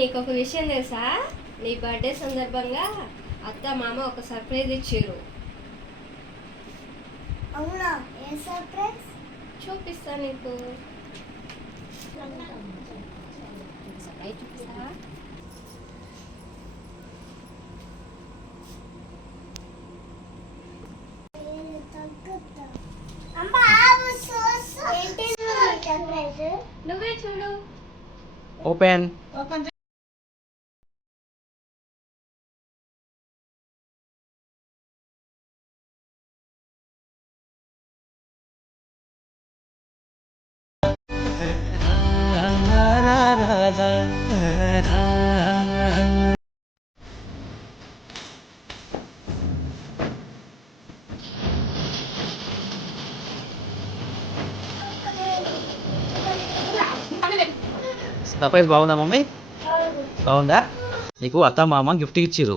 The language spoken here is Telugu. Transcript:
నీకు ఒక విషయం తెలుసా? నీ బర్త్డే సందర్భంగా అత్త మామ ఒక సర్ప్రైజ్ ఇచ్చారు. అవునా? A surprise? చూపిస్తా నీకు. చూపిస్తా. నువ్వే చూడు. ఓపెన్. సర్ప్రైజ్ బాగుందా మమ్మీ? బాగుందా? నీకు అత్త మామ గిఫ్ట్ ఇచ్చిర్రు.